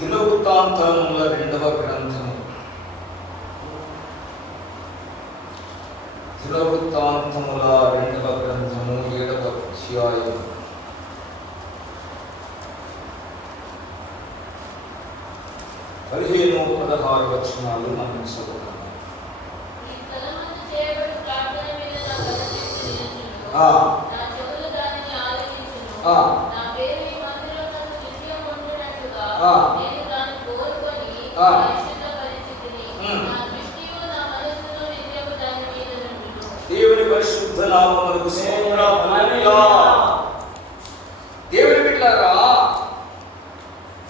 దినవృత్తాంతముల 2వ గ్రంథము, దినవృత్తాంతముల 2వ గ్రంథము 7వ అధ్యాయం 15-16 వచనాలు మనం చదువుతాము. దేవుని పరిశుద్ధ నామమునకు స్తోత్రం. దేవుని బిడ్డలారా,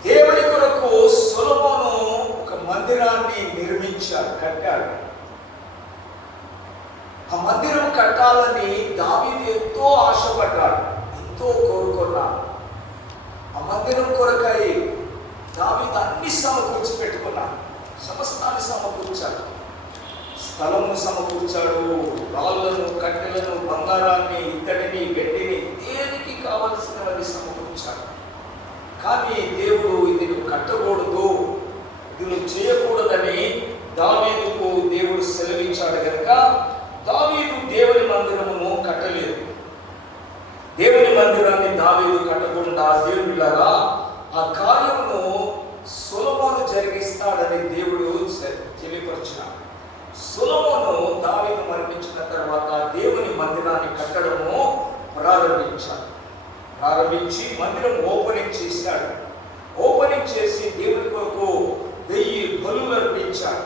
దేవుని కొరకు సొలొమోను ఒక మందిరాన్ని నిర్మించాడు, కట్టాడు. ఆ మందిరం కట్టాలని దావీదు ఎంతో ఆశపడ్డాడు, ఎంతో కోరుకున్నాడు. ఆ మందిరం కొరకై దావీదు అన్ని సమకూర్చి పెట్టుకున్నాడు. సమస్తాన్ని సమకూర్చాడు, స్థలము సమకూర్చాడు, రాళ్లను, కట్టెలను, బంగారాన్ని, ఇత్తడిని, గడ్డిని, దేనికి కావలసినవన్నీ సమకూర్చాడు. కానీ దేవుడు ఇది నువ్వు కట్టకూడదు, ఇది నువ్వు చేయకూడదని దావీదుకు దేవుడు సెలవించాడు కనుక దావీదు దేవుని మందిరమును కట్టలేదు. దేవుని మందిరాన్ని దావీదు కట్టకుండా దేవుడిలారా ఆ కార్యమును సొలొమోను జరిగిస్తాడని దేవుడు తెలియపరిచాడు. సొలొమోను దావీదు మరణించిన తర్వాత దేవుని మందిరాన్ని కట్టడము ప్రారంభించి మందిరం ఓపెనింగ్ చేశాడు. ఓపెనింగ్ చేసి దేవుని కొరకు 1000 బలులు అర్పించాడు.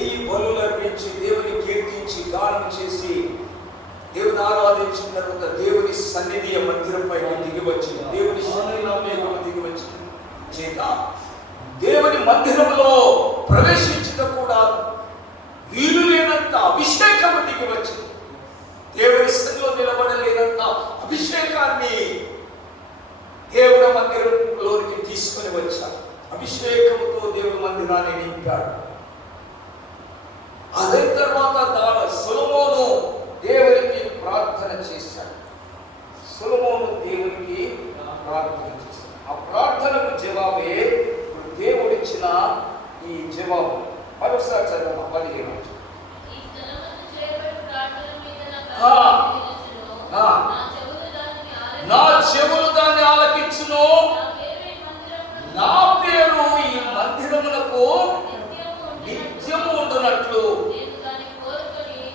1000 బలులు అర్పించి దేవుని కీర్తించి గానం చేసి దేవుని ఆరాధించిన తర్వాత దేవుని సన్నిధి మందిరంపై దిగి వచ్చింది. దేవుని సన్నిధిలో దిగి వచ్చింది చేత దేవుని మందిరంలో ప్రవేశించడం కూడా వీలు లేనంత అభిషేకం దిగి వచ్చింది. దేవుని సన్నిధిలో నిలబడలేనంత అభిషేకాన్ని దేవుడు మందిరంలోనికి తీసుకొని వచ్చాడు. అభిషేకంతో దేవుడి మందిరాన్ని నింపాడు. అదే తర్వాత సొలొమోను దేవునికి ప్రార్థన చేశాడు. సొలొమోను దేవునికి ప్రార్థన చేశాడు. ఆ ప్రార్థనకు జవాబే దేవుడిచ్చిన ఈ జవాబు. మరొకసారి చదవమా 15. నా చెవులు దాన్ని ఆలకించును, నా పేరు ఈ మందిరమునకు నిత్యము ఉండునట్లు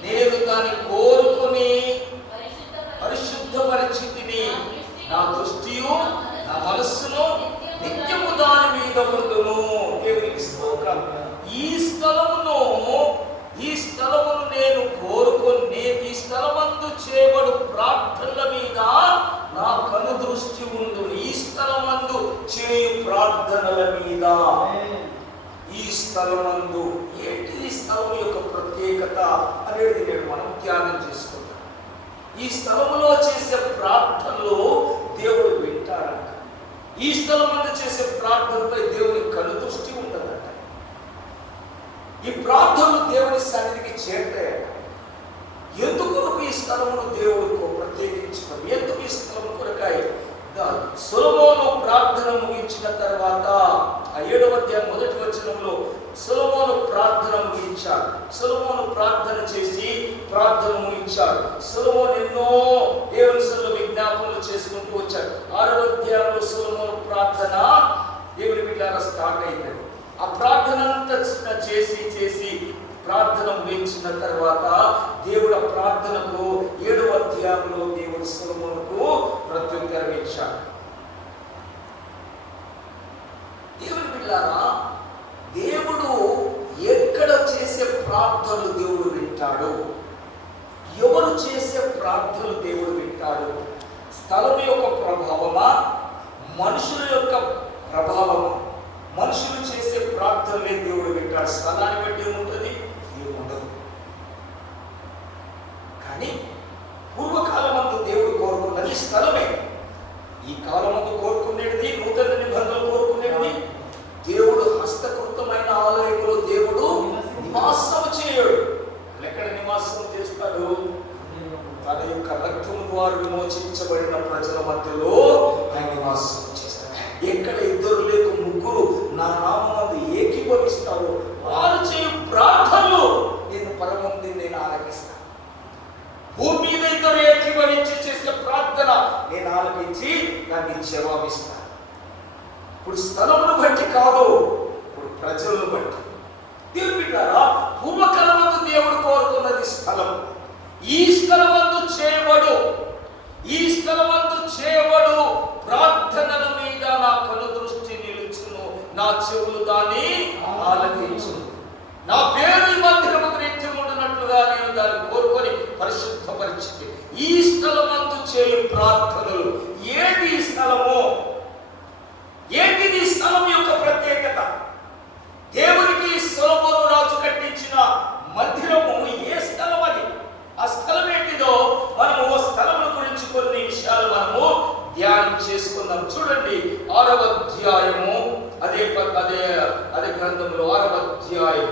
నేను దాన్ని కోరుకొని పరిశుద్ధ పరిస్థితిని నా దృష్టియు నా మనస్సును నిత్యము దాని మీద ఉండును. దేవునికి స్తోత్రం. ఈ స్థలమును నేను కోరుకొని ఈ స్థలమందు చేయబడు ప్రార్థనల మీద నా కను దృష్టి ఉండు. ఈ స్థలమందు చేయు ప్రార్థనల మీద. ఈ స్థలమందు ఏంటి ఈ స్థలం యొక్క ప్రత్యేకత అనేది నేను మనం ధ్యానం చేసుకుంటాం. ఈ స్థలములో చేసే ప్రార్థనలు దేవుడు వింటాడంట. ఈ స్థలమందు చేసే ప్రార్థనపై దేవుని కను దృష్టి ఉంటుందంట. ఈ ప్రార్థనలు దేవుని సన్నిధికి చేరుతాయట. ఎందుకు ఈ స్థలమును దేవుడికి ప్రత్యేకించడం, ఎందుకు ఈ స్థలం కొరకాయ సొలొమోను ప్రార్థన ముగించిన తర్వాత ఆ 7వ అధ్యాయం 1వ వచనంలో సొలొమోను ప్రార్థన ముగించాడు. సొలొమోను ప్రార్థన చేసి ప్రార్థన ముగించాడు. సొలొమోను ఎన్నో దేవుని సన్నిధిలో విజ్ఞాపనలు చేసుకుంటూ వచ్చాడు. 6వ అధ్యాయంలో సొలొమోను ప్రార్థన దేవుని బిడ్డలారా స్టార్ట్ అయింది. ఆ ప్రార్థన అంతా చేసి ప్రార్థన ముగించిన తర్వాత దేవుడు ప్రార్థనకు 7వ అధ్యాయంలో దేవుడు సొలొమోనుకు ప్రత్యుత్తరం ఇచ్చాడు. దేవుని బిడ్డలారా, దేవుడు ఎక్కడ చేసే ప్రార్థనలు దేవుడు వింటాడు, ఎవరు చేసే ప్రార్థనలు దేవుడు వింటాడు, స్థలం యొక్క ప్రభావమా, మనుషుల యొక్క ప్రభావమా? మనుషులు చేసే ప్రార్థనలే దేవుడు వింటాడు. స్థలాన్ని బట్టి ఉంటుంది, ఏముండదు. కానీ పూర్వకాలమందు దేవుడు కోరుకున్నది స్థలమే. ఈ కాలమందు కోరుకునేది, నూతన నిబంధనలు కోరుకునేది దేవుడు హస్తకృతమైన ఆలయంలో దేవుడు నివాసం చేయడు. ఎక్కడ నివాసం చేస్తాడు? తన యొక్క రక్తం ద్వారా విమోచించబడిన ప్రజల మధ్యలో ఆయన నివాసం చేస్తాడు. ఎక్కడ ఇద్దరు లేక ముగ్గురు నా నామమందు ఏకీభవిస్తారో వారు చేయు ప్రార్థనలు నేను పరమంది నేను ఆలకిస్తాను. భూమి మీద ఇద్దరు ఏకీభవించి చేసే ప్రార్థన నేను ఆలకించి దాన్ని జవాబిస్తాను. ఇప్పుడు స్థలమును బట్టి కాదు, ఇప్పుడు ప్రజలను బట్టి. దేవుని బిడ్డలారా, పూర్వకాలమందు దేవుడు కోరుకున్నది స్థలం. ఈ స్థలమందు చేయబడు ప్రార్థనల మీద నా కను దృష్టి నిలుచును, నా చెవులు దాన్ని ఆలకించును. నా పేరు ఈ మందిరముకు నిత్యం ఉండినట్లుగా నేను దాన్ని కోరుకొని పరిశుద్ధపరిచితే. ఈ స్థలమందు చేయు ప్రార్థనలు. ఏంటి ఈ స్థలము? ఏంటిది ఈ స్థలం యొక్క ప్రత్యేకత? దేవునికి సొలొమోను రాజు కట్టించిన మందిరము ఏ స్థలం అది? ఆ స్థలం ఏంటిదో మనము స్థలం గురించి కొన్ని విషయాలు మనము ధ్యానం చేసుకుందాం. చూడండి, 6వ అధ్యాయము, అదే గ్రంథంలో 6వ అధ్యాయం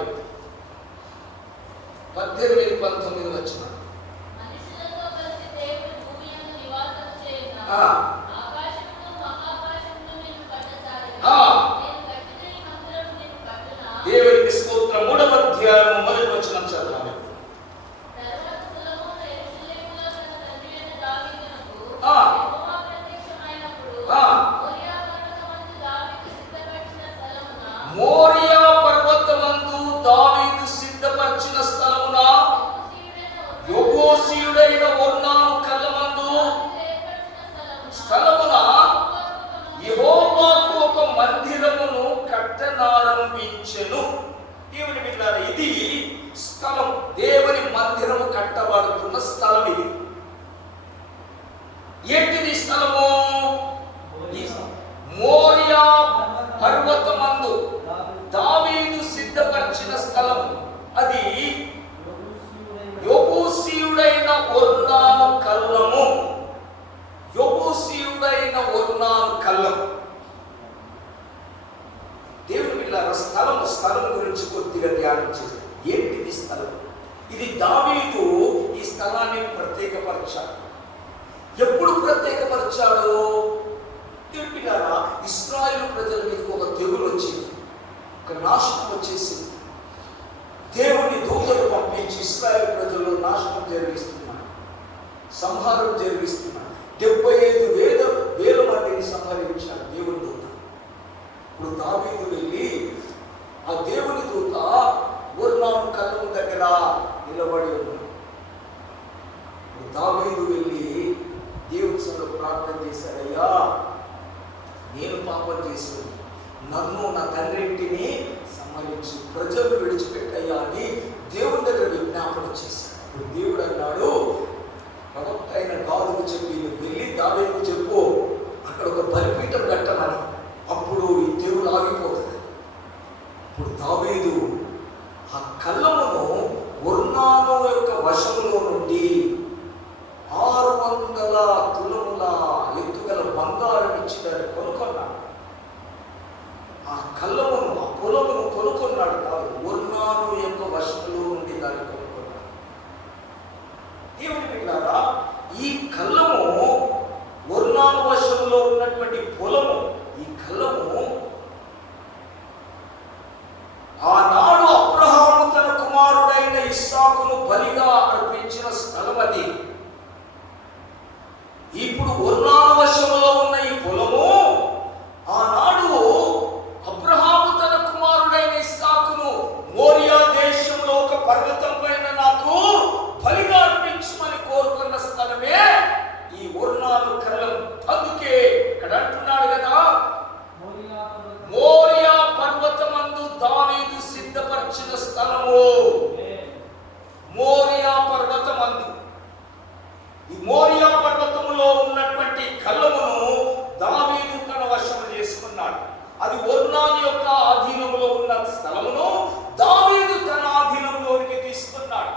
18-19 వచనం. దేవునికి స్తోత్రం. 3వ అధ్యాయం 1వ వచనం చదవాలి. మోరియా పర్వతమందు దావీదు సిద్ధపరిచిన స్థలమున యెబూసీయుడైన ఒర్నాను కళ్ళమందు స్థలమున యెహోవాకు ఒక మందిరమును కట్టనారంభించెను. దేవుని బిడ్డలారా, ఇది స్థలం. దేవుని మందిరము కట్టబడుతున్న స్థలం ఇది. ఏంటిది స్థలము? మోరియా పర్వతమందు దావీదు సిద్ధపరిచిన స్థలం. అది యెబూసీయుడైన ఒర్నాను కళ్ళము. యెబూసీయుడైన ఒర్నాను కళ్ళము. దేవుని బిడ్డలారా, స్థలం గురించి కొద్దిగా ధ్యానం చేస్తాం. ఏంటిది స్థలం? ఇది దావీదు ఈ స్థలాన్ని ప్రత్యేకపరిచాడు. ఎప్పుడు ప్రత్యేకపరిచాడు? దేవుని బిడ్డలారా, ఇశ్రాయేలు ప్రజల మీదకి ఒక తెగులు వచ్చింది, ఒక నాశనం వచ్చేసింది. దేవుని దూతలు పంపించి ఇశ్రాయేలు ప్రజలు నాశనం జరిగిస్తున్నారు, సంహారం జరిగిస్తున్నారు. 75,000 మందిని సంహరించాడు దేవుని దూత. ఇప్పుడు దావీదు వెళ్ళి ఆ దేవుని దూత ఒర్నాను కళ్ళము దగ్గర నిలబడి ఉన్నాడు. దావీదు వెళ్ళి దేవుని సన్నిధిలో ప్రార్థన చేశాడయ్యా, నేను పాపం చేశాను, నన్ను నా తండ్రింటిని సంహరించి ప్రజలు విడిచిపెట్టయ్యా అని దేవుని దగ్గర విజ్ఞాపన చేశాడు. ఇప్పుడు దేవుడు అన్నాడు, ప్రవక్త అయిన గాదుకు చెప్పి, వెళ్ళి దావీదుకు చెప్పు, అక్కడ ఒక బలిపీఠం కట్టమని, అప్పుడు ఈ తెగులు ఆగిపోతుంది. ఇప్పుడు దావీదు ఆ కళ్ళమును ఒర్నాను యొక్క వశములో నుండి 600 తులముల ఎత్తుగల బంగారం ఇచ్చి దాన్ని కొనుక్కున్నాడు. ఆ కళ్ళమును, ఆ పొలమును కొనుక్కున్నాడు కాదు, ఒర్నాను యొక్క వశములో నుండి దాన్ని కొనుక్కున్నాడు. దేవుని బిడ్డలారా, ఈ కళ్ళము ఒర్నాను వశములో ఉన్నటువంటి పొలము, ఈ కళ్ళము ఆనాడు అబ్రహాము తన కుమారుడైన ఇస్సాకును బలిగా అర్పించిన స్థలం అది. ఇప్పుడు ఒర్నాను వశములో ఉన్న ఈ పొలము ఆనాడు అబ్రహాము తన కుమారుడైన ఇస్సాకును మోరియా దేశంలో ఒక పర్వతం పైన నాకు బలిగా అర్పించమని కోరుకున్న స్థలమే ఈ ఒర్నాను కళ్ళం. అందుకే ఇక్కడ అంటున్నాడు కదా, మోరియా పర్వతమందు దావీదు సిద్ధపరిచిన స్థలము. మోరియా పర్వతమందు, ఈ మోరియా పర్వతములో ఉన్నటువంటి కళ్ళమును దావీదు తన వశం చేసుకున్నాడు. అది ఒర్నాను యొక్క ఆధీనంలో ఉన్న స్థలమును దావీదు తన ఆధీనంలోనికి తీసుకున్నాడు.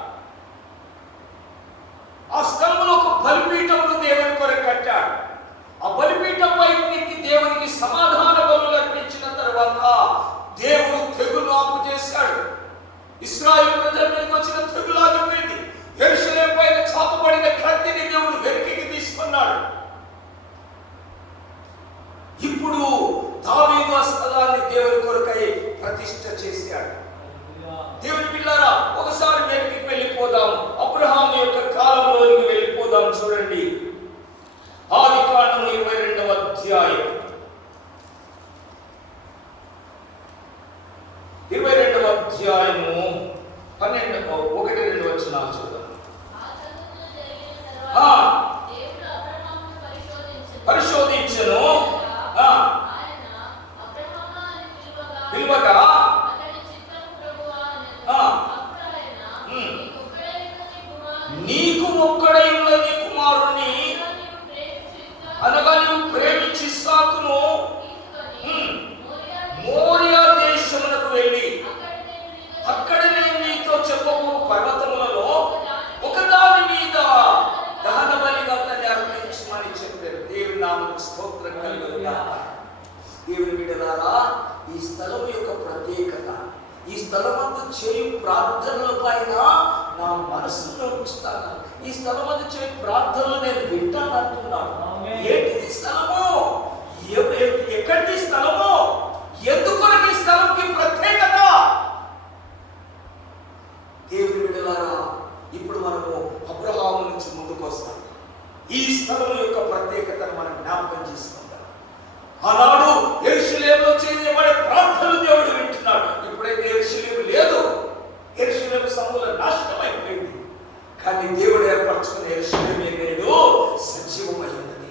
ఆ స్థలములో ఒక బలిపీఠమును దేవుని కొరకు కట్టాడు. ఆ బలిపీఠం పైకి దేవునికి సమాధాన బలులు అర్పించిన తర్వాత దేవుడు తెగులు ఆపు చేశాడు. ఇశ్రాయేలు ప్రజల మీదకి వచ్చిన తెగులు ఆగిపోయింది. యెరూషలేము పైన చాపబడిన కత్తిని దేవుడు వెనక్కి తీసుకున్నాడు. ఇప్పుడు వచనాలు చూద్దాం. పరిశోధించను పిలువగా నీకు ఒక్కడై ఉన్న నీ కుమారుని అనగా నీవు ప్రేమించి ఇస్సాకును మోరియా దేశమునకు వెళ్ళి అక్కడ నేను నీతో చెప్పబో పర్వతములలో ఒకదాని మీద దహన బలిగా అతన్ని అర్పించమని చెప్పారు. దేవుని నామమునకు స్తోత్రం కలుగును గాక. దేవుని బిడ్డలారా, ఈ స్థలం యొక్క ప్రత్యేకత, ఈ స్థలమందు చేయు ప్రార్థనల పైన నా మనసులో ఉంచుతాను. ఈ స్థలమందు చేయు ప్రార్థనలు నేను వింటాను అంటున్నాను. ఏంటిది స్థలము? ఎక్కడిది స్థలము? ఎందుకొరకు ఈ స్థలంకి ప్రత్యేకత? దేవుని బిడ్డలారా, ఇప్పుడు మనము అబ్రహాము నుంచి ముందుకు వస్తాం. ఈ స్థలం యొక్క ప్రత్యేకతను మనం జ్ఞాపకం చేసుకుంటాం. ఆనాడు యెరూషలేములో చేయబడే ప్రార్థనలు దేవుడు వింటున్నాడు. ఇప్పుడైతే యెరూషలేము లేదు, యెరూషలేము సమూల నాశనం అయిపోయింది. కానీ దేవుడు ఏర్పరచుకున్న యెరూషలేము నేడు సజీవమై ఉన్నది.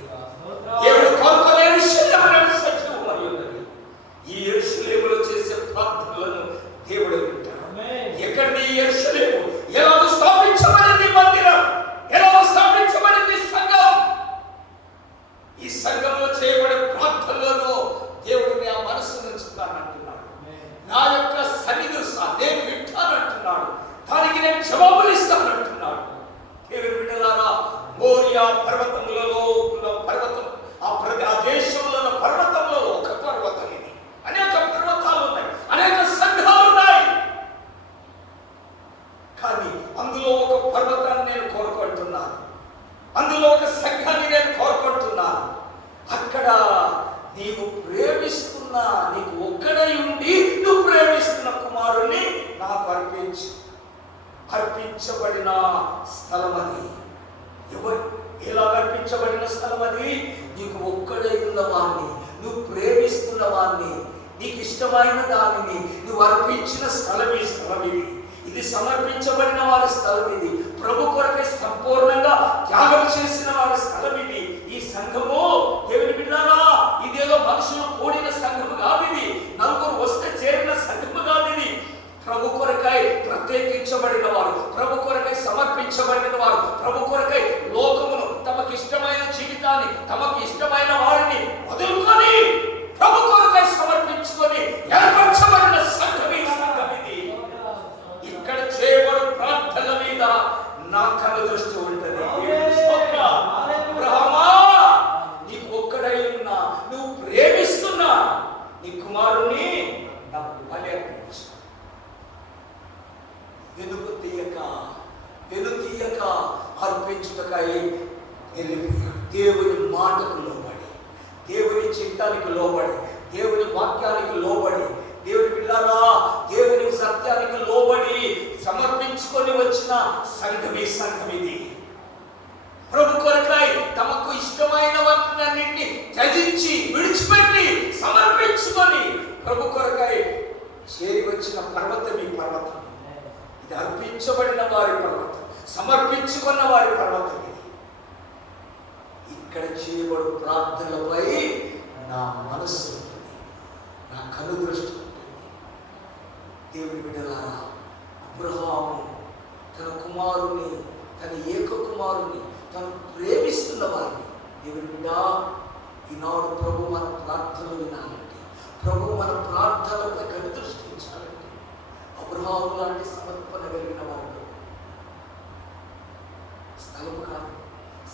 దేవుడు కోరుకున్న యెరూషలేము నేడు సజీవమై ఉన్నది. ఈ యెరూషలేములో చేసే ప్రార్థనలను దేవుడు వింటాడు. ఎక్కడిది యెరూషలేము? ఎలా స్థాపించబడింది మందిరం? ఎలా స్థాపించబడింది సంఘం? ఈ సంఘంలో చేయబడే ప్రార్థనలను దేవుడు నా మనసు ఉంచుతానంటున్నాడు. నా యొక్క సన్నిధి నేను వింటానంటున్నాడు. దానికి నేను జవాబులు ఇస్తానంటున్నాడు. దేవుని బిడ్డలారా, మోరియా పర్వతములలో ఉన్న పర్వతం, ఆ దేశంలో ఉన్న పర్వతంలో ఒక పర్వతం ఇది. అనేక పర్వతాలు ఉన్నాయి, అనేక సంఘాలు ఉన్నాయి. కానీ అందులో ఒక పర్వతాన్ని నేను కోరుకుంటున్నాను, అందులో ఒక సంఘాన్ని నేను కోరుకుంటున్నాను. అక్కడ నీవు ప్రేమిస్తున్నా, నీకు ఒక్కడై ఉండి నువ్వు ప్రేమిస్తున్న కుమారుణ్ణి నాకు అర్పించబడిన స్థలం అది. ఎలా అర్పించబడిన స్థలం అది? నీకు ఒక్కడై ఉన్న వాణ్ణి, నువ్వు ప్రేమిస్తున్న వాణ్ణి, నీకు ఇష్టమైన దానిని నువ్వు అర్పించిన స్థలం ఈ స్థలం ఇది. ఇది సమర్పించబడిన వారి స్థలం ఇది. ప్రభు కొరకై సంపూర్ణంగా త్యాగం చేసిన వారి స్థలం ఇది. ఈ సంఘము దేవుని బిడ్డలారా, ఇదేదో మనుషులు కూడిన సంఘము కాదు. ఇది నలుగురు వస్తే చేరిన సంఘము కాదు. ఇది ప్రభు కొరకై ప్రత్యేకించబడిన వారు, ప్రభు కొరకై సమర్పించబడిన వారు, ప్రభు కొరకై లోకమును, తమకు ఇష్టమైన జీవితాన్ని, తమకు ఇష్టమైన వారిని వదులుకొని ప్రభు కొరకై సమర్పించుకొని ఏర్పరచబడిన సంఘం ఈ సంఘం ఇది. ఇక్కడ చేయబడు ప్రార్థన మీద నా కళ్ళ దృష్టి ఉంటుంది. అబ్రహామా, నీకు ఒక్కడై ఉన్నా, నువ్వు ప్రేమిస్తున్నా నీ కుమారుణ్ణి నాకు బలి అర్పించు. వెనుక తీయక అర్పించుటకై వెళ్ళిపోయాడు. దేవుని మాటకు లోబడి, దేవుని చిత్తానికి లోబడి, దేవుని వాక్యానికి లోబడి, దేవుని పిల్లరా దేవుని సత్యానికి లోబడి సమర్పించుకొని వచ్చిన సంఘం ఈ సంఘం ఇది. ప్రభు కొరకై తమకు ఇష్టమైన వాటినన్నింటినీ త్యజించి విడిచిపెట్టి సమర్పించుకొని ప్రభు కొరకై చేరి వచ్చిన పర్వతం ఈ పర్వతం. ఇది అర్పించబడిన వారి పర్వతం, సమర్పించుకున్న వారి పర్వతం ఇది. ఇక్కడ చేయబడు ప్రార్థనలపై నా మనస్సు ఉంటుంది, నా కను దృష్టి ఉంటుంది. దేవుని బిడ్డలారా, అబ్రహాము తన కుమారుని, తన ఏక కుమారుని తను ప్రేమిస్తున్న వారిని, దేవుని బిడ్డ, ఈనాడు ప్రభు మన ప్రార్థనలు వినాలంటే, ప్రభు మన ప్రార్థనలపై కను దృష్టించాలంటే అబ్రహాము లాంటి సమర్పణ కలిగిన వారు స్థలం కాదు,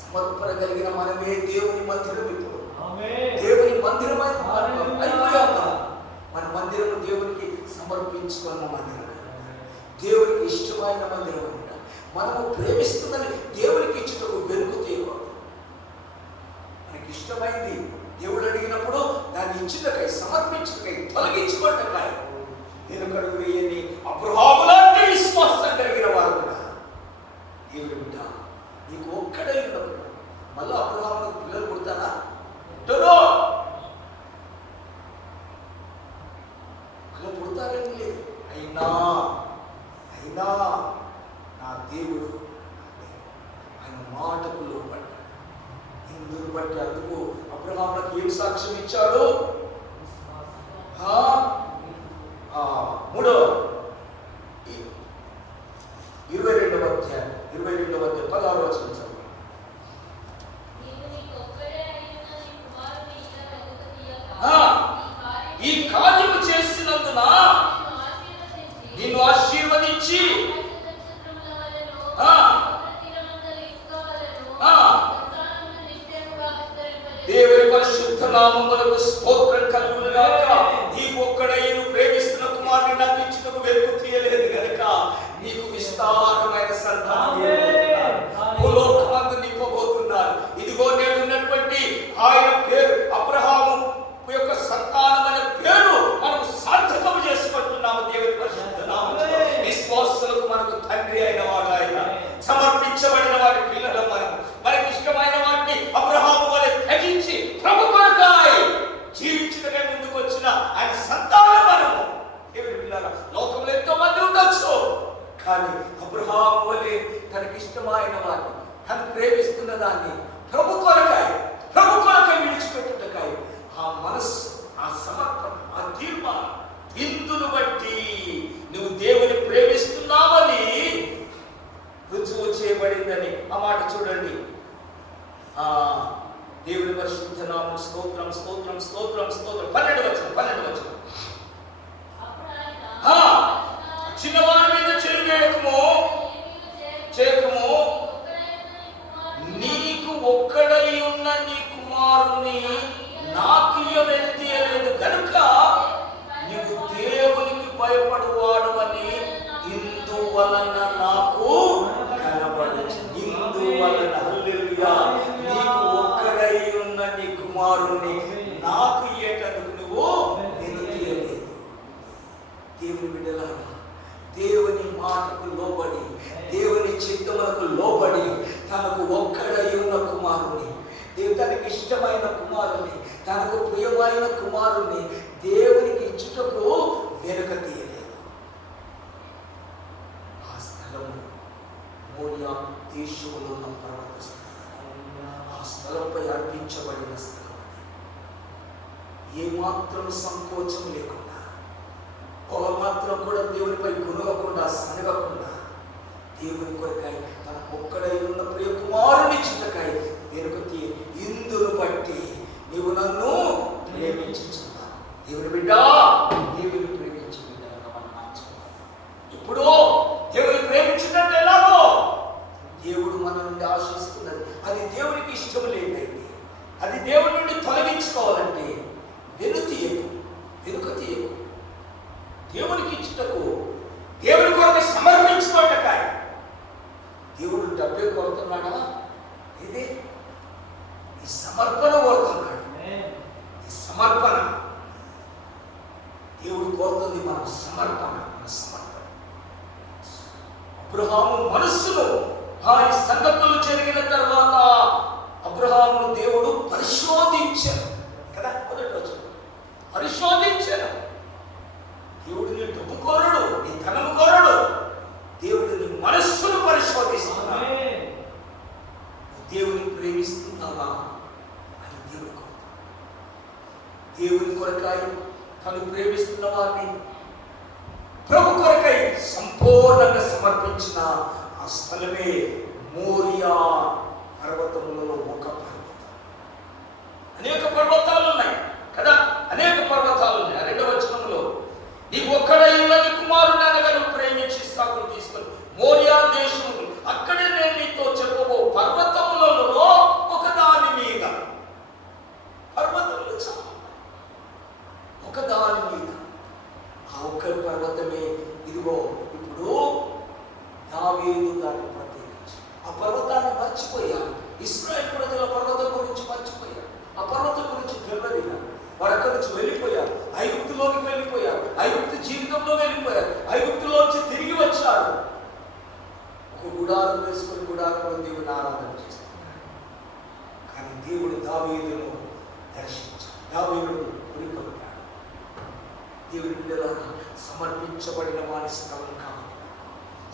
సమర్పణ కలిగిన మనమే దేవుని మందిరం. ఇప్పుడు దేవుని మందిరం అయిపోయాము. మన మందిరం దేవునికి సమర్పించుకున్న మందిరం, దేవునికి ఇష్టమైన మందిరం. మనము ప్రేమిస్తుందని దేవునికి ఇచ్చుటకు వెనుక తీయకూడదు. మనకి ఇష్టమైంది దేవుడు అడిగినప్పుడు దాన్ని ఇచ్చుటకై, సమర్పించుటకై, తొలగించుకోవటకై వెనుకడుగు వేయని అబ్రహాము లాంటి విశ్వాసం కలిగిన వారు కూడా దేవుడు బిడ్డ నీకు ఒక్కడై ఉన్నప్పుడు మళ్ళీ అబ్రహాముకు పిల్లలు పుడతారా? అలా పుడతారని లేదు. అయినా నా దేవుడు ఇందును బట్టి అందుకు అబ్రహాములకు ఏం సాక్ష్యం ఇచ్చాడు? మూడో 22వ అధ్యాయం 16వ వచనం చదువు. ఈ కార్యము చేసినందున నిన్ను ఆశీర్వదించి దేవుని పరిశుద్ధ నామములకు స్తోత్రం కలుగును గాక. నీకు ఒక్కడైన ప్రేమిస్తున్న కుమారుని నాకు ఇచ్చుటకు వెలుగు తీయలేదు గనుక నీకు విస్తారమైన సంతానం భూలోకమందు నింపబోతున్నారు. ఇదిగో నేడున్నటువంటి ఆయన పేరు అబ్రహాము యొక్క సంతానం అనే పేరు మనకు సార్థకం చేసుకుంటున్నాము. దేవుని పరిశుద్ధ నామములో విశ్వాసులకు మనకు తండ్రి అయిన వాడు ఆయన, సమర్పించబడిన వాడి పిల్లలు మనము. మనకి ఇష్టమైన వాటిని అబ్రహాము వలె త్యజించి ప్రభు కొరకై జీవించడమే ముందుకు వచ్చిన ఆయన సంతానం మనము. దేవుని పిల్లలు లోకంలో ఎంతో మంది ఉండొచ్చు, కానీ అబ్రహాము వలె తనకిష్టమైన వారిని, తను ప్రేమిస్తున్న దాన్ని ప్రభు కొరకై విడిచిపెట్టుటకై ఆ మనస్సు, ఆ సమర్పణ, ఆ తీర్మానం, ఇందును బట్టి నువ్వు దేవుని ప్రేమిస్తున్నావని రుజువు చేయబడిందని. ఆ మాట చూడండి. దేవుని పరిశుద్ధ నామం స్తోత్రం స్తోత్రం స్తోత్రం స్తోత్రం. 12వ వచనం. చిన్నవాడి మీద చేయకము, నీకు ఒక్కడై ఉన్న నీ కుమారుని నాకియ్యలేదు తీయలేదు గనుక నీవు దేవునికి భయపడువాడు అని ఇందువలన నాకు కనబడుచున్నది. ఇందువలన హల్లెలూయా, నీకు ఒక్కడై ఉన్న నీ కుమారుని నాకు ఇయ్యేటందుకు నువ్వు నేను తీయలేదు. దేవుని బిడ్డలారా, దేవుని మాటకు లోబడి, దేవుని చిత్తములకు లోబడి తనకు ఒక్కడై ఉన్న కుమారుని, తనకి ఇష్టమైన కుమారుని, తనకు ప్రియమైన కుమారుని దేవునికి ఇచ్చుటకు వెనుక తీయలేదు. ఆ స్థలము మోరియా దేశంలో ఉన్న పర్వత స్థలం. ఆ స్థలంపై అర్పించబడిన స్థలం. ఏమాత్రం సంకోచం లేకుండా, మాత్రం కూడా దేవునిపై గుణగకుండా, సనగకుండా, దేవుని కొరకై తనకు ఒక్కడై ఉన్న ప్రియ కుమారుని ఇచ్చుటకై వెనుక తీయ. ఇందును బట్టి నీవు నన్ను ప్రేమించుచున్నావు. దేవుని బిడ్డ, దేవుని ప్రేమించు బిడ్డగా మనం మార్చుకోవాలి. ఇప్పుడు దేవుని ప్రేమించినట్టు ఎలాగో దేవుడు మన నుండి ఆశిస్తున్నది. అది దేవునికి ఇష్టం లేదండి. అది దేవుడి నుండి తొలగించుకోవాలంటే వెనుక తీయకు. దేవునికి ఇచ్చుటకు, దేవుని కొరకు సమర్పించుకోవటకాయ. దేవుడు డబ్బే కోరుతున్నాడా? ఇదే ఈ సమర్పణ కోరుతున్నాడు. ఈ సమర్పణ దేవుడు కోరుతుంది. మన సమర్పణ. అబ్రహాము మనస్సులో ఈ సంగతులు జరిగిన తర్వాత అబ్రహామును దేవుడు పరిశోధించాడు కదా. మొదటి రోజు పరిశోధించాడు. దేవుడు నీ డబ్బు కోరడు, నీ ధనము కోరడు. దేవుడు నీ మనస్సును పరిశోధిస్తున్నాడు. దేవుని ప్రేమిస్తున్నావా అని దేవుడు కోరుతాడు. దేవుని కొరకై తను ప్రేమిస్తున్న వారిని ప్రభు కొరకై సంపూర్ణంగా సమర్పించిన ఆ స్థలమే మోరియా పర్వతములలో ఒక పర్వతం. అనేక పర్వతాలు ఉన్నాయి కదా, అనేక పర్వతాలు ఉన్నాయి. 2వ వచనంలో నీకు ఒక్కడై ఉన్న నీ కుమారుని అనగా నువ్వు ప్రేమించి ఇస్సాకును తీసుకొని మోరియా దేశములు, అక్కడే నేను నీతో చెప్పబో పర్వతములలో ఒకదాని మీద. పర్వతములు చాలా, ఒకదాని మీద. ఆ ఒక్క పర్వతమే ఇదిగో. ఇప్పుడు దావీదు దాన్ని ప్రత్యేకించి ఆ పర్వతాన్ని మర్చిపోయారు. ఇశ్రాయేలు ప్రజల పర్వతం గురించి మర్చిపోయారు. ఆ పర్వతం గురించి తెలియదు. వాడు అక్కడి నుంచి వెళ్ళిపోయారు, ఐగుప్తులోకి వెళ్ళిపోయారు, ఐగుప్తు జీవితంలో వెళ్ళిపోయారు, ఐగుప్తులోంచి తిరిగి వచ్చారు. ఒక గుడారం వేసుకుని గుడారంలో దేవుని ఆరాధన చేస్తారు. కానీ దేవుడు దావీదును దర్శించాడు. దావీదును ఉరికొట్టాడు. దేవుని బిడ్డలారా, సమర్పించబడిన వారి స్థలం కావాలి.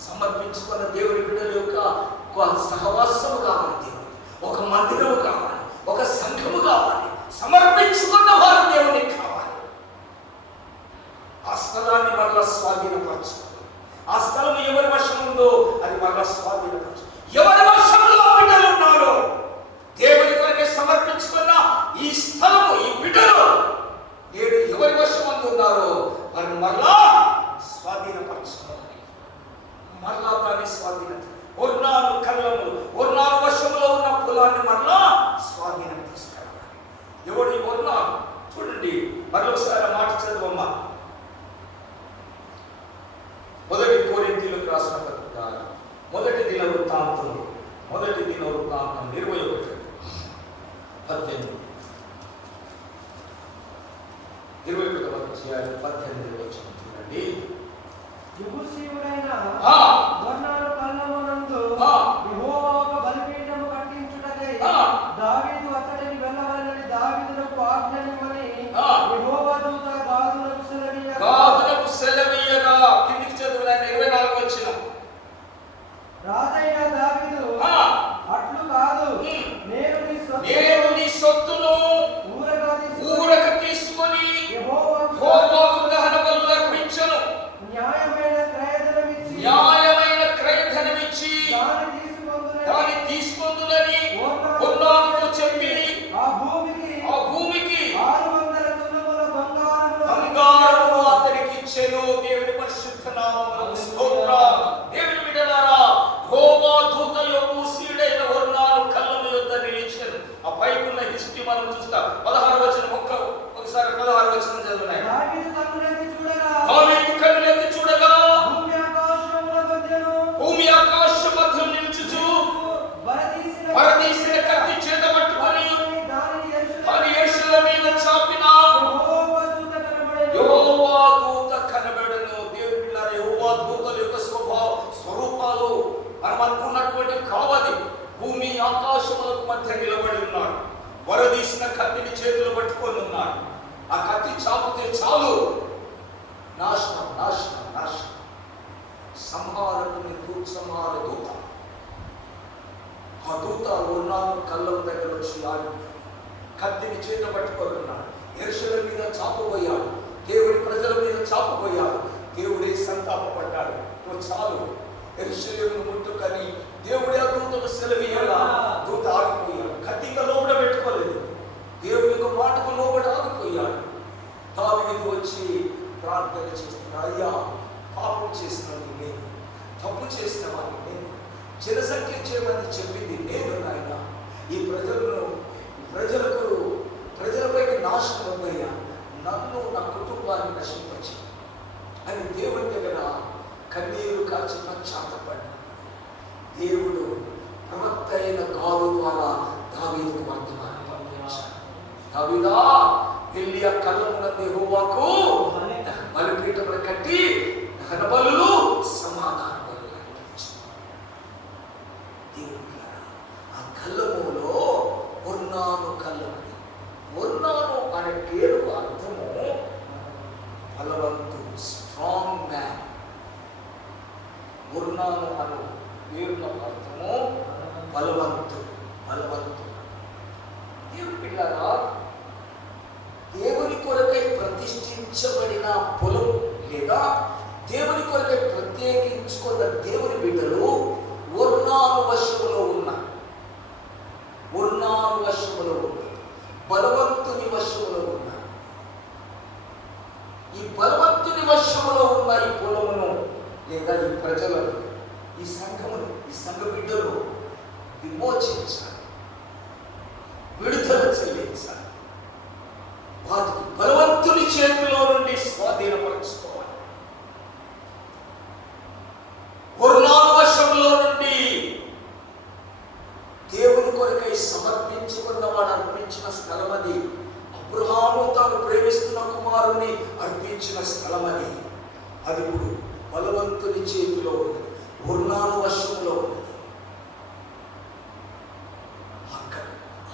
సమర్పించుకున్న దేవుని బిడ్డల యొక్క సహవాసము కావాలి. దేవుడు ఒక మందిరము కావాలి. ఒక సంఘము కావాలి, సమర్పించుకున్న వారు దేవునికి కావాలి. ఆ స్థలాన్ని మరలా స్వాధీనపరచుకోవాలి. ఆ స్థలం ఎవరి వశం ఉందో అది మరలా స్వాధీనపరచు. ఎవరి వశంలో బిడ్డలు ఉన్నారో, దేవుని కొరకే సమర్పించుకున్న ఈ స్థలము, ఈ బిడ్డలు నేడు ఎవరి వశం ఉన్నారో వారిని మరలా స్వాధీనపరచుకోవాలి. మరలా దాన్ని స్వాధీనత ఒర్నాను కళ్ళములు, ఒర్నాను వశంలో ఉన్న పొలాన్ని మరలా స్వాధీనం తీసుకురావాలి. ఎవడు ఈ ఒర్నాను? చూడండి, మరొకసారి మాట చదువమ్మా. మొదటి కొరింథీయులకు రాసిన పత్రిక మొదటి దినవృత్తాంతం 21:18 చూడండి. యెబూసీయుడైన ఒర్నాను కళ్ళమునందు యెహోవా ఒక బలిపీఠము కట్టించుటకై దావీదు అతడిని వెళ్ళవలెనని దావీదునకు ఆజ్ఞనిమ్మని యెహోవా దూత గాదునకు సెలవీయగా కిందికి చదువులాంటి 24 వచ్చిన రాజైన దావీదు అట్లు కాదు, నేను నీ సొత్తును ఊరక తీసుకొని యెహోవాకు దహన బలులు అర్పించెను. న్యాయమైన క్రయధనమిచ్చి దాన్ని తీసుకొందునని ఒర్నానుతో చెప్పి ఆ భూమికి 600 తులముల బంగారము అతనికి ఇచ్చెను. దేవుని పరిశుద్ధ నామమునకు స్తోత్రం. దేవుని బిడ్డలారా, యెహోవా దూత యెబూసీయుడైన ఒర్నాను కళ్ళము యొద్ద నిలిచెను. ఆ పైకున్న హిస్టరీ మనం చూస్తాం. 16 వచనం ఒకసారి 16 వచనం చదువునాయి. దావీదు కన్నులెత్తి చూడగా భూమి ఆకాశ మధ్యం నిలుచుచు పరదీసిన కత్తి చేత పట్టుకొని దాని యెరూషలేము మీద చాపిన యెహోవా దూత కనబడెను. దేవుని బిడ్డలారా, యెహోవా దూతల యొక్క స్వరూపాలు మనం అనుకున్నటువంటి కావది. భూమి ఆకాశములకు మధ్య నిలబడి ఉన్నాడు. వరదీసిన కత్తిని చేతులు పట్టుకొని ఉన్నాడు. ఆ కత్తి చాపితే చాలు, నాశనం నాశనం నాశనం. సంహారకుని సంహార దూత. ఆ దూత ఒర్నాను కళ్ళం దగ్గర వచ్చి కత్తిని చేత పట్టుకొని ఉన్నాడు. యెరూషలేము మీద చాపబోయాడు. దేవుడి ప్రజల మీద చాపబోయాడు. దేవుడే సంతాపపడ్డాడు. చాలు, యెరూషలేమును ముట్టుకొని దేవుడే ఆ దూతకు సెలవీయగా దూత ఆగిపోయాడు. కత్తిగా లోబడ పెట్టుకోలేదు. దేవుని యొక్క మాటకు లోబడ ఆగిపోయాడు. దావీదు వచ్చి ప్రార్థన చేస్తున్నాడు. అయ్యా, పాపం చేసినది నేను, తప్పు చేసిన వాడిని నేను, జనసంఖ్య చేయమని చెప్పింది నేను. నాయన, ఈ ప్రజలపైకి నాశనం ఉందయ్యా, నన్ను నా కుటుంబాన్ని నశింపచి అని దేవుని దగ్గర కన్నీరు కాచి పశ్చాత్తపడ్డాడు. దేవుడు ప్రవక్త అయిన గాదు ద్వారా దావీదుకు వర్తమానం పంపించాడు. దావీదా, వెళ్ళి ఆ కళ్ళమునందు యెహోవాకు బలిపీఠమును కట్టి దహన బలులు సమాధాన బలులు అర్పించాడు. ఆ కళ్ళములో ఒర్నాను కళ్ళమని. ఒర్నాను అనే పేరుకు అర్థము బలవంతుడు, స్ట్రాంగ్ మ్యాన్. ఒర్నాను అను పేరుకు అర్థము బలవంతుడు, బలవంతుడు. దేవుని పిల్లరా, దేవుని కొరకై ప్రతిష్ఠించబడిన పొలం లేదా దేవుని కొరకై ప్రత్యేకించుకున్న దేవుని బిడ్డలు ఒర్నాను వశములో ఉన్నారు. ఒర్నాను వశములో ఉన్నారు, బలవంతుని వశములో ఉన్నారు. ఈ బలవంతుని వశములో ఉన్న ఈ పొలమును లేదా ఈ ప్రజలను, ఈ సంఘమును, ఈ సంఘ బిడ్డలు విమోచించాలి, విడుదల చెల్లించాలి. వాటికి బలవంతుని చేతిలో నుండి స్వాధీనపరచుకోవాలి. ఒర్నాను వశంలో నుండి దేవుని కొరకై సమర్పించుకున్న వాడు అర్పించిన స్థలం అది. అబ్రహాము తాను ప్రేమిస్తున్న కుమారుని అర్పించిన స్థలం అది. అది ఇప్పుడు బలవంతుని చేతిలో ఉన్నది, ఒర్నాను వశంలో ఉన్నది.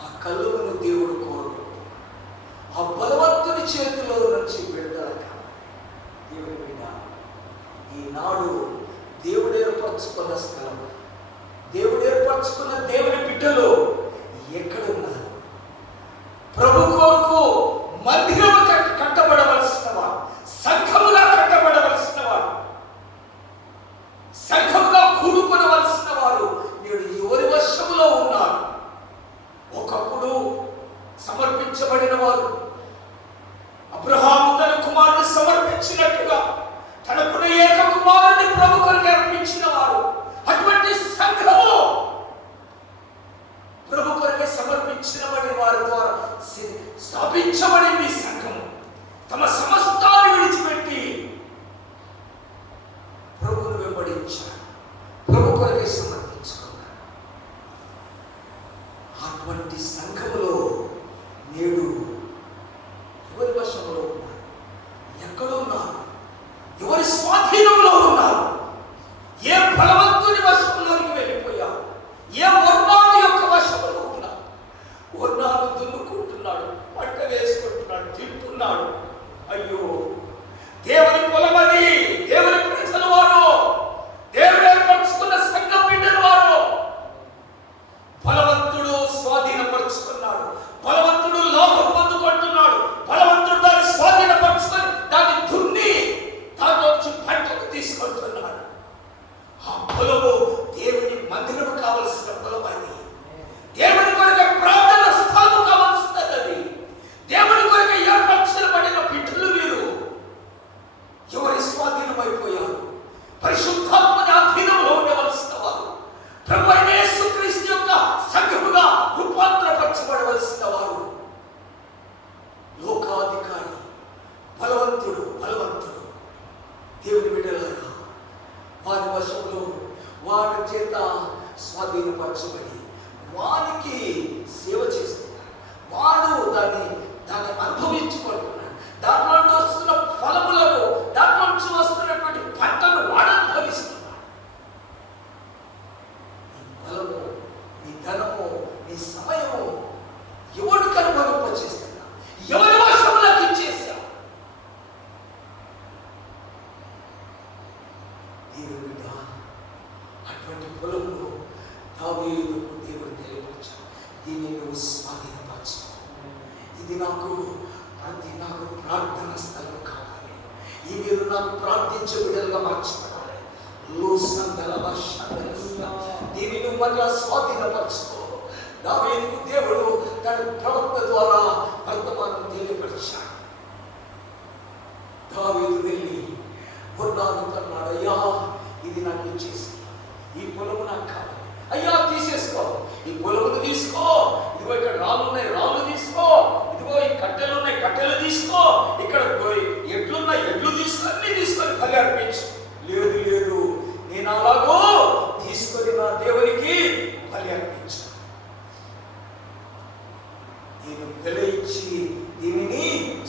ఆ కళ్ళును దేవుడు కోరుకుంటాడు. ఆ బలవంతుని చేతిలో నుంచి విడుదల కావాలి. దేవుని బిడ్డ, ఈనాడు దేవుడు ఏర్పరచుకున్న స్థలం, దేవుడు ఏర్పరచుకున్న దేవుని బిడ్డలు ఎక్కడున్నారు? సమర్పించినట్టుగా తనకున్న ఏక కుమారుని ప్రభు కొరకు అర్పించిన వారు, అటువంటి సంఘము ప్రభు కొరకే సమర్పించబడిన వారి ద్వారా స్థాపించబడింది. సంఘము తమ సమస్తాన్ని విడిచిపెట్టి ప్రభువును వెంబడించారు, ప్రభు కొరకే సమర్పించుకున్నారు. అటువంటి సంఘములో నేడు ఎవరి వశంలో ఉన్నారు? ఎక్కడ ఉన్నారు? ఎవరి స్వాధీనంలో ఉన్నారు? ఏ బలవంతుని వశంలోకి వెళ్ళిపోయారు? ఏ వర్ణాలు యొక్క వశంలో ఉన్నారు? వర్ణాలు దున్నుకుంటున్నాడు, పంట వేసుకుంటున్నాడు, తింటున్నాడు. అయ్యో, దేవుని పొలమని, దేవుని ప్రజల వారు, దేవుడు ఏర్పరచుకున్న సంఘం బిడ్డల వారు. బలవంతుడు స్వాధీనపరుచుకున్నాడు, బలవంతుడు లోకం పొందుకుంటున్నాడు, బలవంతుడు దాన్ని స్వాధీనపరుచుకొని దాన్ని దున్ని దాంట్లో పంటకు తీసుకుంటున్నాడు. ఆ పొలము దేవుని మందిరము కావలసిన పొలం అది. దేవుని కొరకు ప్రార్థన స్థలము కావలసినది అది. దేవుని కొరకు ఏర్పరచబడిన బిడ్డలు మీరు ఎవరి స్వాధీనమైపోయారు? పరిశుద్ధాత్మని అధీనంలో ఉండవలసిన వారు, ప్రభు అయిన యేసుక్రీస్తు యొక్క సంఘముగా రూపాంతరపరచబడవలసిన వారు. లోకాధికారి బలవంతుడు దేవుని బిడ్డలారా, వారి వశంలో వారి చేత స్వాధీనపరచబడి వారికి సేవ చేస్తున్నారు. వాడు దాన్ని అనుభవించుకుంటున్నాడు. దాంట్లో వస్తున్న ఫలములను, దాంట్లో నుంచి వస్తున్నటువంటి పంటను వాడు అనుభవిస్తున్నాడు. నీ బలము, నీ ధనము, నీ సమయము ఎవరికి అనుభవింపచేస్తున్నా? ఎవరి వశంలోకి ఇచ్చేసావు? దేవుని బిడ్డ, అటువంటి పొలమును దావీదుకు దేవుడు తెలియపరిచాడు. దీన్ని నువ్వు స్వాధీనపరచు. ఇది నాకు ప్రార్థన స్థలం కావాలి. ఈ మీరు నాకు ప్రార్థించే బిడ్డలుగా మార్చబడాలి. దీన్ని నువ్వు మళ్ళా స్వాధీనపరచుకో. దావీదుకు దేవుడు తన ప్రవక్త ద్వారా వర్తమానం తెలియపరిచాడు. దావీదు వెళ్ళి అన్నాడు, అయ్యా ఇది నాకు ఇచ్చేసి, ఈ పొలము నాకు కావాలి. అయ్యా తీసేసుకో, ఈ పొలమును తీసుకో, ఇదిగో ఇక్కడ రాళ్ళు ఉన్నాయి, రాళ్ళు తీసుకో, ఇదిగో ఈ కట్టెలు ఉన్నాయి, కట్టెలు తీసుకో, ఇక్కడ ఎడ్లున్నాయి, ఎడ్లు తీసుకో, అన్ని తీసుకొని బలి అర్పించు. లేదు, నేను అలాగో తీసుకొని నా దేవునికి బలి అర్పించు. నేను వెల ఇచ్చి దీనిని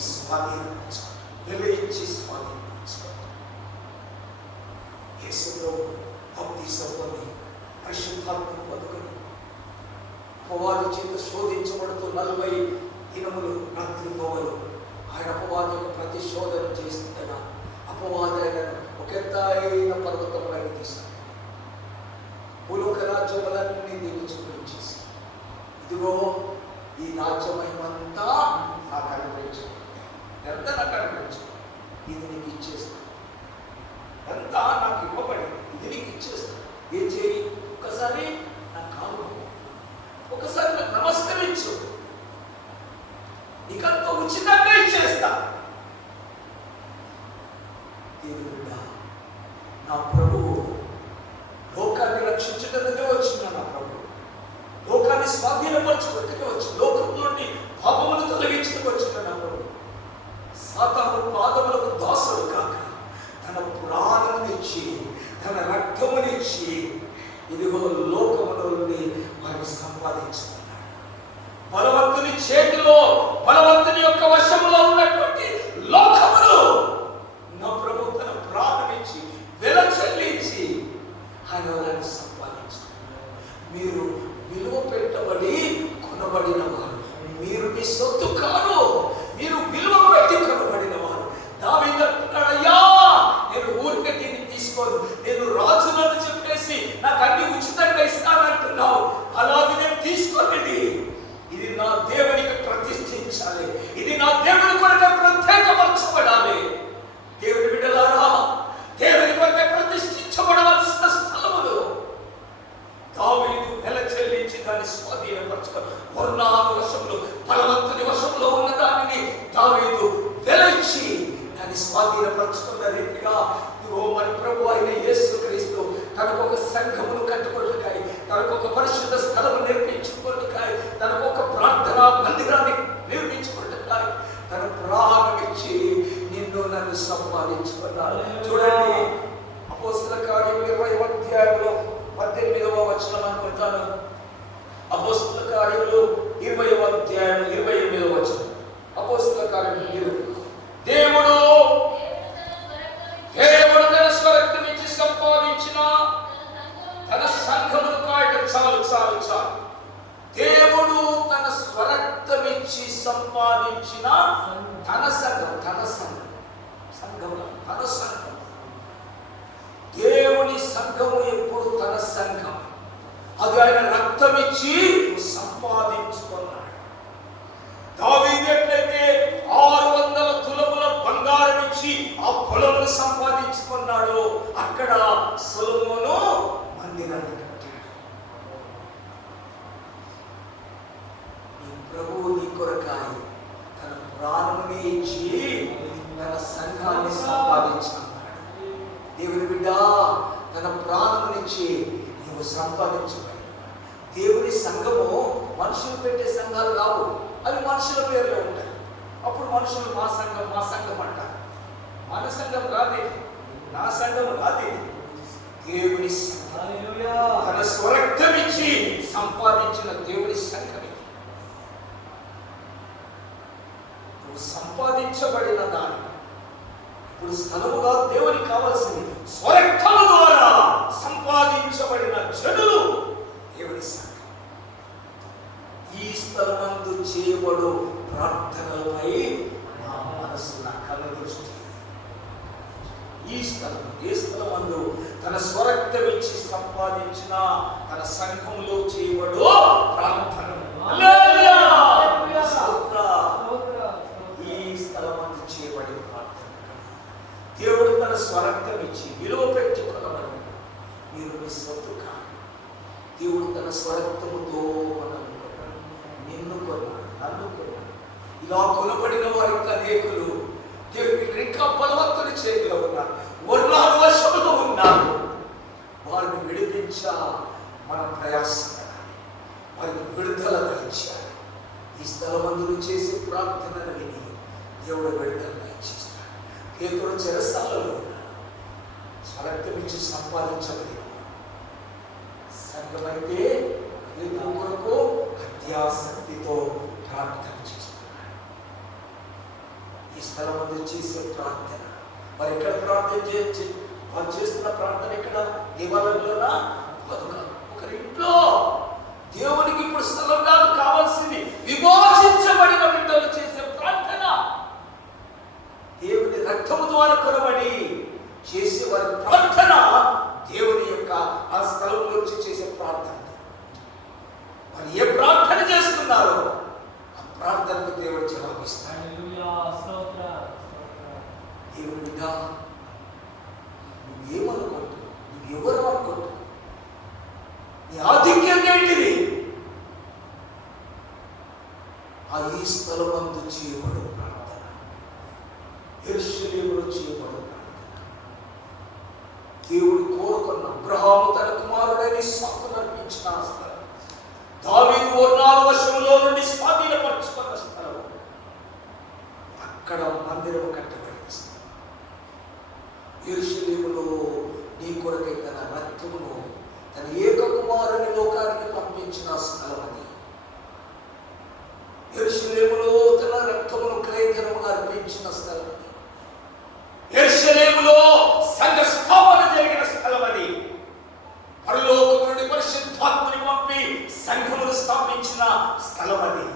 స్వాధీనపరచు, వెల ఇచ్చి స్వాధీనపరచు. యేసులో బాప్తిసం పొంది పరిశుద్ధాత్మను పొందుకొని అపవాది చేత శోధించబడుతూ 40 దినములు రాత్రి పోవలు ఆయన అపవాది ప్రతి శోధన చేస్తుండగా అపవాది ఆయనను ఒక ఎత్తైన పర్వతంలోకి తీసుకు భూలోక రాజ్యములన్నీ దేవుడు చూపించేసి, ఇదిగో ఈ రాజ్యమహిమంతా నాకు అనుగ్రహించు, ఎంత నాకు అనుగ్రహించు, ఇది నీకు ఇచ్చేస్తాను, అంతా నాకు ఇవ్వబడి ఇది నీకు ఇచ్చేస్తాను. ఏం చేయి? ఒకసారి నా కాలు, ఒకసారి నాకు నమస్కరించు, నీకంతా ఉచితంగా ఇచ్చేస్తా. నా ప్రభువు లోకాన్ని రక్షించడానికి వచ్చిన నా ప్రభు లోకాన్ని స్వాధీనపరచడానికి వచ్చి, లోకం నుండి పాపమును తొలగించడానికి వచ్చిన నా ప్రభు సాతాను పాదములకు దాసుడు కాక తన ప్రాణమునిచ్చి తన రక్తమునిచ్చి ఇదిగో లోకముల నుండి వారిని సంపాదించుకున్నాడు. బలవంతుని చేతిలో, బలవంతుని యొక్క వశములో ఉన్నటువంటి లోకమును నా ప్రభు తన ప్రాణమిచ్చి వెల చెల్లించి ఆయన వారిని సంపాదించుకున్నాడు. మీరు విలువ పెట్టబడి కొనబడిన వారు, మీరు మీ సొత్తు కాదు, మీరు విలువ పెట్టి కొనబడిన వారు. దావీదు అంటున్నాడు, అయ్యా నేను ఊరికే దీన్ని తీసుకోను, నేను రాజులను చెప్పేసి నాకు అన్ని ఉచితంగా ఇస్తానంటున్నావు, అలాగే నేను తీసుకున్నది ఇది నా దేవునికి ప్రతిష్ఠించాలి, దాన్ని స్వాధీనపరచుకున్న రీతిగా ఇదిగో మన ప్రభు అయిన యేసుక్రీస్తు తనకు ఒక సంఘమును కట్టుకొనకాయ, తనకు ఒక పరిశుద్ధ స్థలము నిర్మించుకొనకాయ, తనకు ఒక ప్రార్థనా మందిరాన్ని నిర్మించుకొనకాయ తన ప్రాణం ఇచ్చి నిన్ను నన్ను సంపాదించుకున్నాడు. చూడండి, అపోస్తల కార్యం 20వ అధ్యాయంలో 18వ వచనం అనుకుంటాను. అపోస్తల కార్యములు 20వ అధ్యాయం 28వ వచనం. అపోస్తల కార్యం 20. దేవుడు తన స్వరక్తం ఇచ్చి సంపాదించిన తన సంఘమును కాయట. చాలు చాలు చాలు. దేవుడు తన స్వరక్తం ఇచ్చి సంపాదించిన తన సంఘం, తన సంఘం, సంఘము తన సంఘం. దేవుని సంఘము ఎప్పుడు తన సంఘం. అది ఆయన రక్తం ఇచ్చి సంపాదించుకున్నాడు. దావీదు ఎట్లయితే 600 తులముల బంగారం ఇచ్చి ఆ పొలమును సంపాదించుకున్నాడో అక్కడ సొలొమోను మందిరాన్ని కట్టాడు. ఈ ప్రభువు నీ కొరకాయ తన ప్రాణముని ఇచ్చి తన సంఘాన్ని సంపాదించుకున్నాడు. దేవుని బిడ్డ, తన ప్రాణమునిచ్చి నువ్వు సంపాదించబడి. దేవుని సంఘము మనుషులు పెట్టే సంఘాలు రావు, అవి మనుషుల పేర్లో ఉంటాయి. అప్పుడు మనుషులు మా సంఘం మా సంఘం అంటారు. మన సంఘం రాదే, నా సంఘం రాదే. దేవుని సంఘం, తన స్వరక్తం ఇచ్చి సంపాదించిన దేవుని సంఘం. నువ్వు సంపాదించబడిన దాని ఇప్పుడు స్థలముగా దేవునికి కావాల్సింది స్వరక్తము ద్వారా సంపాదించబడిన జనులు దేవుని సంఘం. ఈ స్థలమందు చేయబడు ప్రార్థనలపై నా మనసు, నా కళ్ళ దృష్టి. ఈ స్థలం, ఏ స్థలమందు తన స్వరక్తం ఇచ్చి సంపాదించిన తన సంఘములో చేయబడు ప్రార్థనలు. ఈ స్థలమందు చేయబడి ప్రార్థన దేవుడు తన స్వరక్తం ఇచ్చి విలువ పెట్టుకున్నవాడు. మీరు మీ సొత్తు కాదు. దేవుడు తన స్వరక్తముతో మనల్ని కొన్నాడు, నిన్ను కొన్నాడు, నన్ను కొన్నాడు. ఇలా కొనబడిన వారు ఇంకా అనేకులు దేవుడు ఇంకా బలవంతుని చేతిలో ఉన్నారు, వర్ణాలు వశములో ఉన్నారు. వారిని విడిపించా మన ప్రయాసం, వారికి విడుదల ఇచ్చారు. ఈ స్థలమందులు చేసే ప్రార్థనలు విని దేవుడు విడుదల ఇచ్చేస్తాడు. పేతురు చెరసాలలో స్వరక్తం ఇచ్చి సంపాదించబడి సంఘమైతే పేతురు కొరకు అత్యాసక్తితో ప్రార్థన చేస్తున్నాడు. ఈ స్థలం ముందు చేసే ప్రార్థన మరి ఎక్కడ ప్రార్థన చేయొచ్చు? వారు చేస్తున్న ప్రార్థన ఎక్కడ? దేవాలయంలోనా? ఒకరింట్లో. దేవునికి ఇప్పుడు స్థలం కాదు కావాల్సింది, విమోచించబడిన బిడ్డలు చేసే ప్రార్థన. దేవుని రక్తము ద్వారా కొనబడి చేసే వారి ప్రార్థన దేవుని యొక్క ఆ స్థలంలో వచ్చి చేసే ప్రార్థన. మరి ఏ ప్రార్థన చేస్తున్నారో ఆ ప్రార్థనకు దేవుడు జవాబిస్తాడు. దేవుని బిడ్డ, నువ్వేమనుకుంటున్నావు? నువ్వెవరు అనుకుంటున్నావు? నీ ఆధిక్యత ఏంటిది? ఆ ఈ స్థలమందు చేయబడు ప్రార్థన, యెరూషలేములో చేయబడు ప్రార్థన. దేవుడు కోరుకున్న అబ్రహాము తన కుమారుడైన ఇస్సాకును అర్పించిన స్థలం, దావీదు ఓర్నాల వశంలో నుండి స్వాధీనపరచుకున్న స్థలం, అక్కడ మందిరం కట్టబడిన స్థలం. యెరూషలేములో నీ కొరకై తన రక్తమును తన ఏక కుమారుని లోకానికి పంపించిన స్థలం అది. యెరూషలేములో తన రక్తమును క్రయధనముగా అర్పించిన స్థలం అది. యెరూషలేములో సంఘ స్థాపన జరిగిన స్థలం అది. పరలోకము నుండి పరిశుద్ధాత్మని పంపి సంఘమును స్థాపించిన స్థలం అది.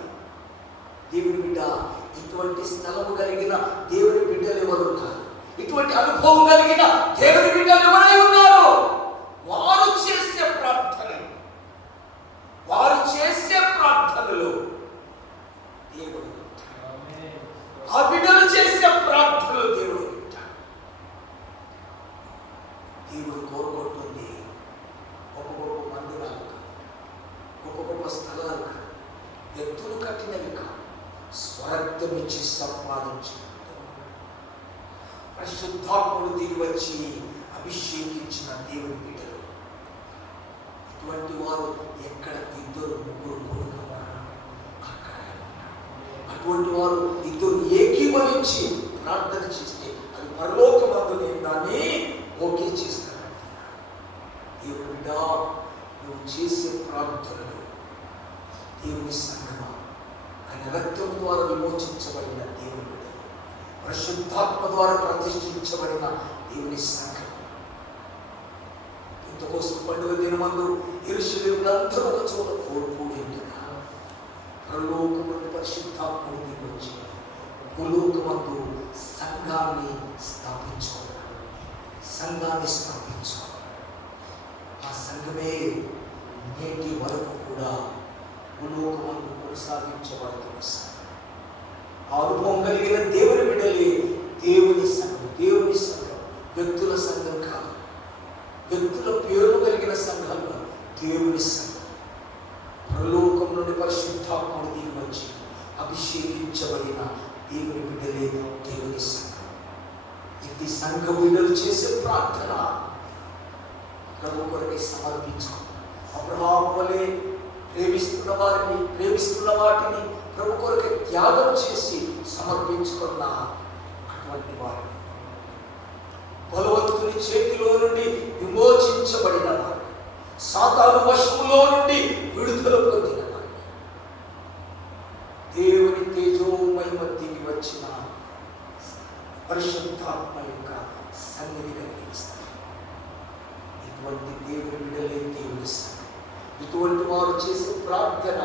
దేవుని బిడ్డ, ఇటువంటి స్థలము కలిగిన దేవుని బిడ్డలు ఎవరున్నారు? ఇటువంటి అనుభవం కలిగిన దేవుని బిడ్డలు ఎవరై ఉన్నారు? వారు చేసే ప్రార్థనలు, వారు చేసే ప్రార్థనలు దేవుడు, ఆ బిడ్డలు చేసే ప్రార్థనలు దేవుడు. దేవుడు కోరుకుంటుంది గొప్ప గొప్ప మందిరాలు కాదు, గొప్ప గొప్ప స్థలాలు కాదు, ఎత్తులు కట్టినవి కాదు, స్వరక్తం ఇచ్చి సంపాదించిన పరిశుద్ధాత్ముడు దిగి వచ్చి అభిషేకించిన దేవుని బిడ్డలు. ఇటువంటి వారు ఎక్కడ ఇద్దరు ముగ్గురు కూడుకున్నారు అక్కడ అటువంటి వారు ఇద్దరు ఏకీభవించి ప్రార్థన చేస్తే అది పరలోకమందు నేను దాన్ని ఓకే చేస్తాను. దేవుని బిడ్డ, నువ్వు చేసే ప్రార్థనలు దేవుని సంఘమా ఆయన రక్తం ద్వారా విమోచించబడిన దేవుని బిడ్డ, పరిశుద్ధాత్మ ద్వారా ప్రతిష్ఠించబడిన దేవుని సంఘం. ఇంతకోసం పండుగ దినమందు యెరూషలేములందరూ ఒక చోట కూడుకుంటున్నా పరలోకమందు పరిశుద్ధాత్ముడు దిగి వచ్చి భూలోకమందు సంఘాన్ని స్థాపించాలి. ఆ సంఘమే నేటి వరకు కూడా భూలోకమందు కొనసాగించబడుతున్న సంఘం. ఆ అనుభవం కలిగిన దేవుని బిడ్డలే దేవుని సంఘం. వ్యక్తుల సంఘం కాదు, వ్యక్తుల పేరు కలిగిన సంఘం కాదు, దేవుని సంఘం. పరలోకం నుండి పరిశుద్ధాత్ముడు దిగి వచ్చి అభిషేకించబడిన దేవుని బిడ్డలే దేవుని సంఘం. ఇది సంఘ బిడ్డలు చేసే ప్రార్థన ప్రభు కొరకే సమర్పించాలి. అబ్రహాము వలె ప్రేమిస్తున్న వాటిని ప్రభు కొరకే త్యాగం చేసి సమర్పించుకున్న అటువంటి వారిని, బలవంతుని చేతిలో నుండి విమోచించబడిన వారిని, సాతాను వశములో నుండి విడుదల పొందిన వారిని, దేవుని తేజోమహిమ దిగి వచ్చిన పరిశుద్ధాత్మ యొక్క సన్నిధి కలిగిస్తారు. ఇటువంటి దేవుని బిడ్డలే దేవుని సంఘం. ఇటువంటి వారు చేసే ప్రార్థన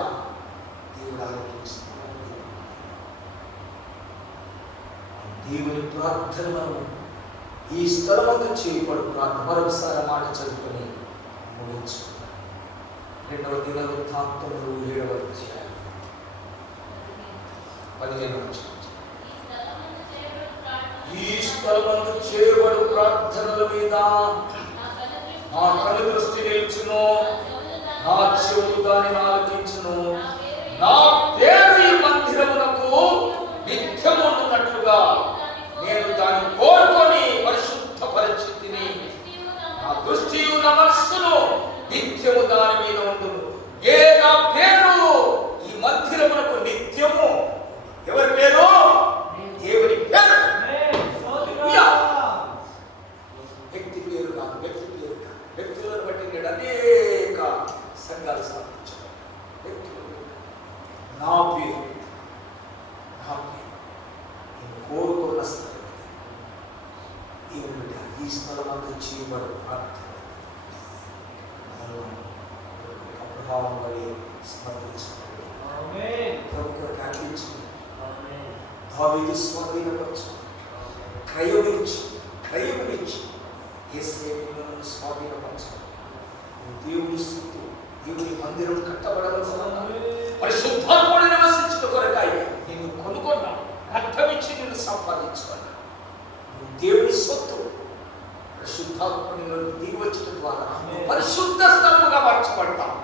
దేవుడు ఆలకించుతున్నాడు. దేవుని ప్రార్థనలను ఈ స్థలమందు చేయబడు ప్రార్థన మరొకసారి మాట చదువుకొని ముగించుకున్నాం. 2వ దినవృత్తాంతములు 7వ అధ్యాయం 15వ వచనం. ఈ స్థలమందు చేయబడు ప్రార్థనల మీద నా కళ్ళు దృష్టి నిలుచును, నా చెవులు దానిని ఆలకించును. నా పేరు ఈ మందిరమునకు నిత్యము ఉన్నట్లుగా నేను దాన్ని కోరుకొని పరిశుద్ధ పరిస్థితిని, నా దృష్టి నా మనస్సును నిత్యము దాని మీద ఉండును. నా పేరు ఈ మందిరమునకు నిత్యము. ఎవరి పేరు? దేవుని పేరు. వ్యక్తి పేరు కాదు, వ్యక్తులను బట్టి నేడు అనేక సంఘాలు స్థాపించారు. నా పేరు నేను కోరుకున్న స్థలం ఏమిటి? ఈ స్థలం అంతా చేయబడు ప్రార్థన అబ్రహాము వలె సమర్పించుకోండి, ప్రభువుకు అర్పించుకోండి, దావీదు స్వాధీనపరచుకోండి, క్రయమునిచ్చి యేసయ్యను స్వాధీనపరచుకోండి. దేవుని స్తుతి, దేవుని మందిరం కట్టబడవలసిన పరిశుద్ధాత్ముడు నివసించుట కొరకై నిన్ను కొనుక్కున్నా, రక్తమిచ్చి నిన్ను సంపాదించుకున్నా. నువ్వు దేవుని సొత్తు. పరిశుద్ధాత్ముడు దిగి వచ్చడం ద్వారా పరిశుద్ధ స్థలముగా మార్చబడతావు.